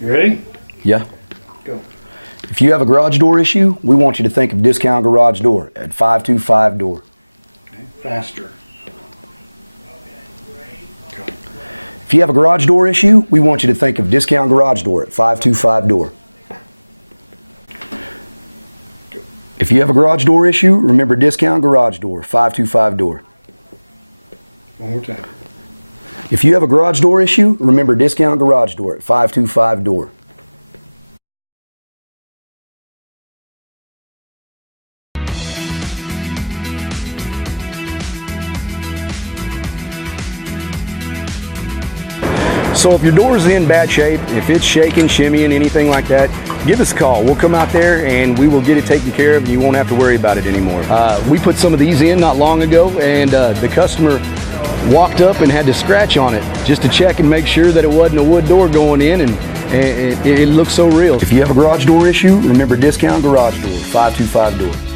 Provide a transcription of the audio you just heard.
You ready? Yeah. Go. If you have a garage door issue, we want you to think of Discount Garage Door at 525 Door. Okay. Faster. Go. If you have a garage door issue, we want you to think of Discount Garage Door at 525 Door. Go. If you have a garage door issue, remember Discount Garage Door, 525 Door. One more time. If you have a garage door issue, remember Discount Garage Door at 525 Door. So if your door is in bad shape, if it's shaking, shimmying, anything like that, give us a call. We'll come out there and we will get it taken care of and you won't have to worry about it anymore. We put some of these in not long ago and the customer walked up and had to scratch on it just to check and make sure that it wasn't a wood door going in, and it looks so real. If you have a garage door issue, remember Discount Garage Door, 525 Door.